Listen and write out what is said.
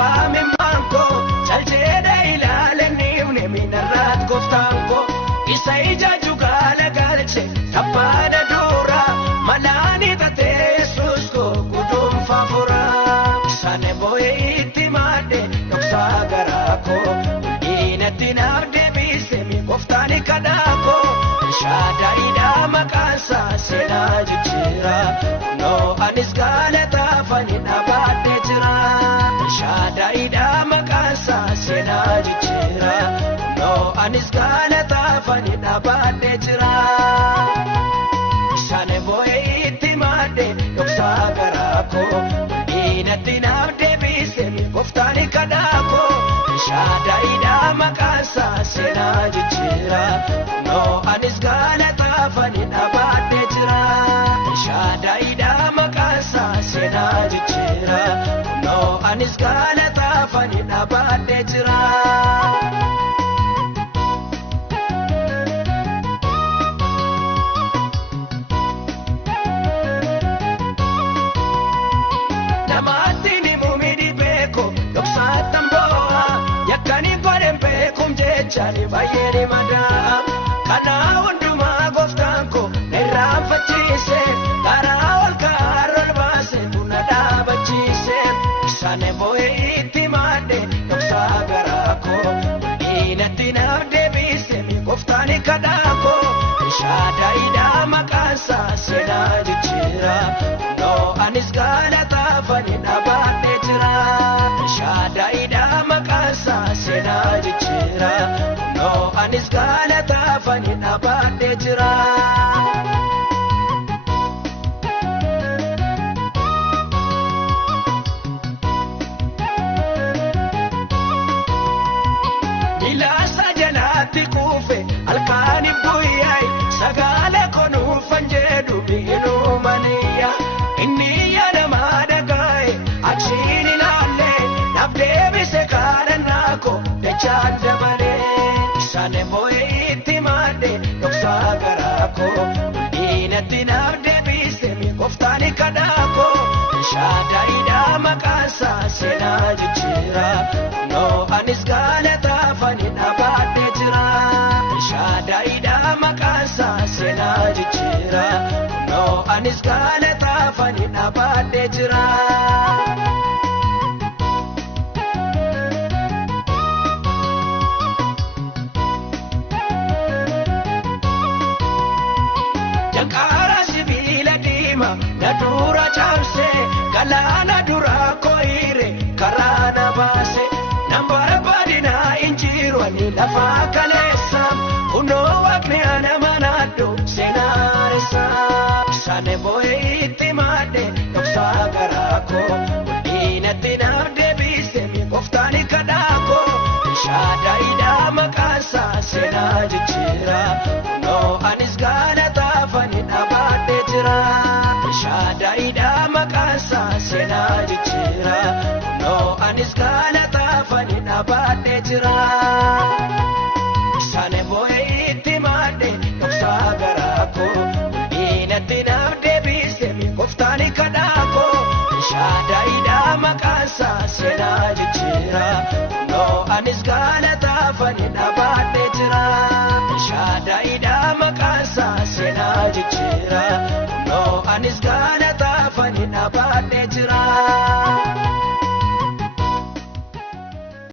Afame manko chalchede ilaleni minarrat koftanko isa ija jugala galche tapada dura malani tate susko kudum favora sane boy itimade noksa garako inatinarde bisemi koftani kadako shada ida makasa sena jichira no anis galata fanina bade jira shada ida makasa sena jichira no anis galata fanina bade jira sane boy itimade noksa garako inatinarde bisemi koftani kadako shada ida makasa sena jichira no anis galata fanina bade jira shada ida makasa sena jichira no anis galata fanina bade jira namatini mumidi beko doksatam boa yakani gorem bekum jechani bayeri madam kana unduma goftanko nerafachise karawal karol base tunada bachise sane boy itimade doksagarako inatina debise mi goftani kadako shada ida makasa sena jichira no anis galata fanina bade jira shada ida makasa sena jichira no anis galata fanina bade jira ilasa janati kufe alkani buyai sagale konu fanjedu binu maniya inni yana madagai achini nalle nabdebi se karanako de chanda bale sane boy itimade doksa garako inatina debi se mi koftani kadako shada ida makasa sena jichira no anis galata fanina bade jira shada ida makasa sena jichira no anis galata fanina bade jira jankara sibila dima natura chamse galana dura koire karana base nambara badina injirwani lafa kalesa uno wakne ana manado senaresa sane boy itimade doksa garako inatina debise mi koftani kadako shada ida makasa sena jichira no anis galata fanina bade jira shada ida makasa sena jichira no anis galata fanina bade jira sane boy itimade doksa garako inatina debise mi koftani kadako shada ida makasa sena jichira no anis galata fanina bade jira shada ida makasa sena jichira no anis galata fanina bade jira